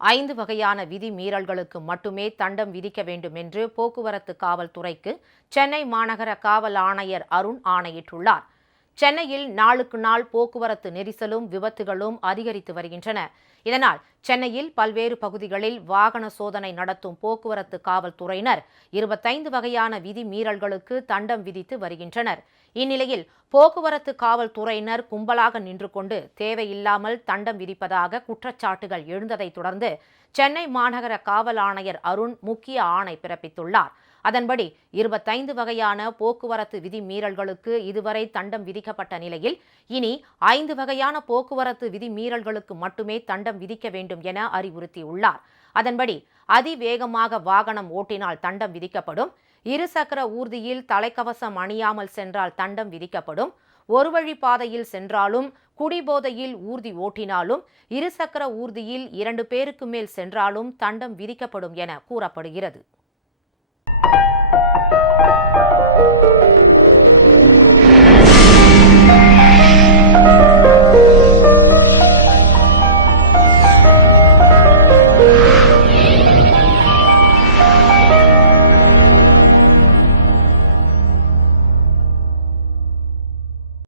ஐந்து வகையான விதி மீறல்களுக்கு மட்டுமே தண்டம் விதிக்க வேண்டும் என்று போக்குவரத்து காவல்துறைக்கு சென்னை மாநகர காவல் ஆணையர் அருண் ஆணையிட்டுள்ளார். சென்னையில் நாளுக்கு நாள் போக்குவரத்து நெரிசலும் விபத்துகளும் அதிகரித்து வருகின்றன. இதனால் சென்னையில் பல்வேறு பகுதிகளில் வாகன சோதனை நடத்தும் போக்குவரத்து காவல்துறையினர் இருபத்தைந்து வகையான விதி மீறல்களுக்கு தண்டம் விதித்து வருகின்றனர். இந்நிலையில் போக்குவரத்து காவல்துறையினர் கும்பலாக நின்று கொண்டு தேவையில்லாமல் தண்டம் விதிப்பதாக குற்றச்சாட்டுகள் எழுந்ததைத் தொடர்ந்து சென்னை மாநகர காவல் ஆணையர் அருண் முக்கிய ஆணை பிறப்பித்துள்ளார். அதன்படி இருபத்தைந்து வகையான போக்குவரத்து விதி மீறல்களுக்கு இதுவரை தண்டம் விதிக்கப்பட்ட நிலையில் இனி ஐந்து வகையான போக்குவரத்து விதி மீறல்களுக்கு மட்டுமே தண்டம் விதிக்க வேண்டும் என அறிவுறுத்தியுள்ளார். அதன்படி அதிவேகமாக வாகனம் ஓட்டினால் தண்டம் விதிக்கப்படும். இருசக்கர ஊர்தியில் தலைக்கவசம் அணியாமல் சென்றால் தண்டம் விதிக்கப்படும். ஒரு வழி பாதையில் சென்றாலும் குடிபோதையில் ஊர்தி ஓட்டினாலும் இருசக்கர ஊர்தியில் இரண்டு பேருக்கு மேல் சென்றாலும் தண்டம் விதிக்கப்படும் என கூறப்படுகிறது.